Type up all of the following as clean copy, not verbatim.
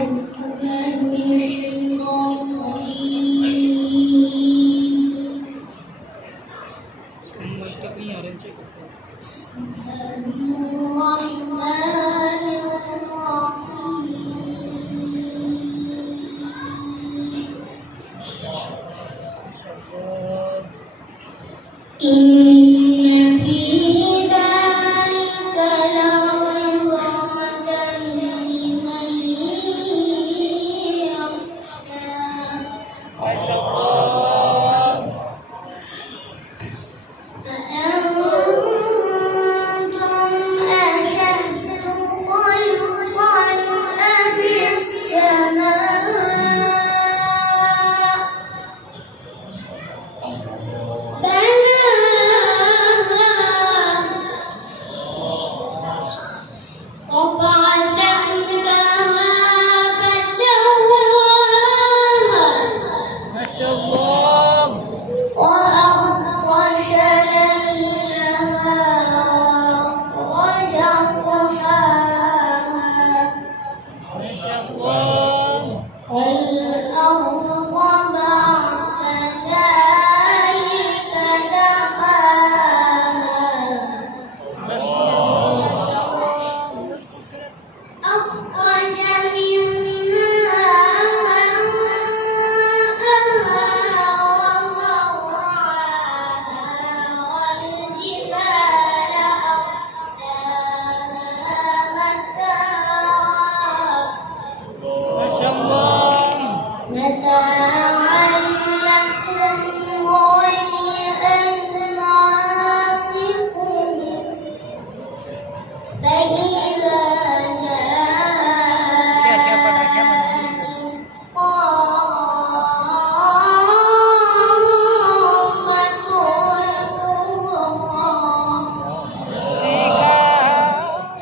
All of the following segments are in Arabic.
بالله من الشيطان الرجيم. بسم الله الرحمن الرحيم. إن في ذلك لعبرة لمن يخشى. ما شاء الله. أأنتم أشد خلقا أم السماء؟ بلى رفع سمكها فسواها. ما شاء الله. وأغطش ليلها وأخرج ضحاها. ما شاء الله. والأرض بعد ذلك دحاها. أخرج منها ماءها ومرعاها والجبال أرساها متاعا لكم ولأنعامكم. فإذا جاءت الطامة الكبرى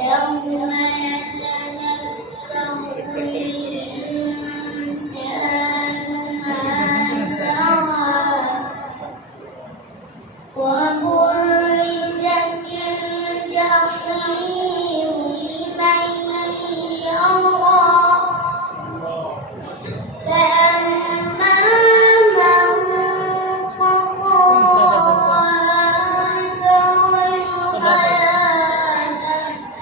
يوم يتذكر الإنسان ما سعى وبرزت الجحيم لمن يرى. فأما من طغى وآثر الحياة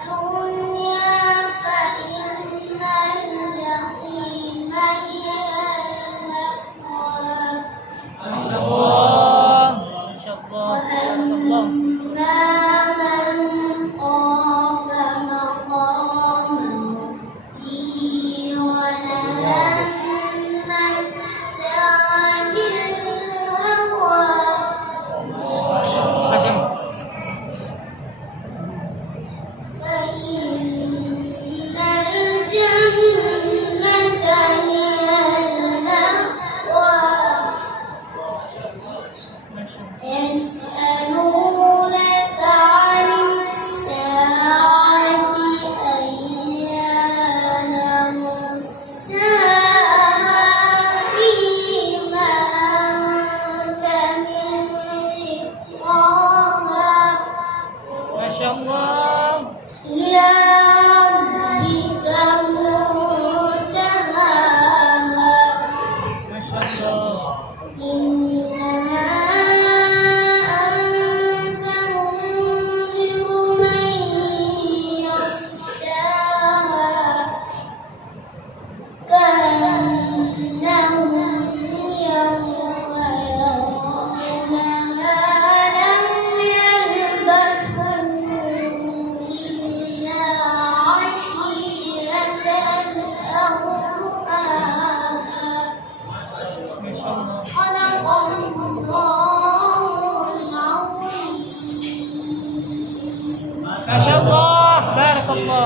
الدنيا فإن الجحيم هي المأوى. وأما من خاف مقام ربه ونهى النفس عن الهوى فإن الجنة هي المأوى. يسألونك عن الساعة أيان مرساها فيما أنت من ذكراها. ما شاء الله. إلى ربك منتهاها. ما شاء الله. إنما أنت منذر من يخشاها كأنهم يوم يرونها لم يلبثوا إلا عشية أو ضحاها. صدق الله العظيم. ما شاء الله. بارك الله.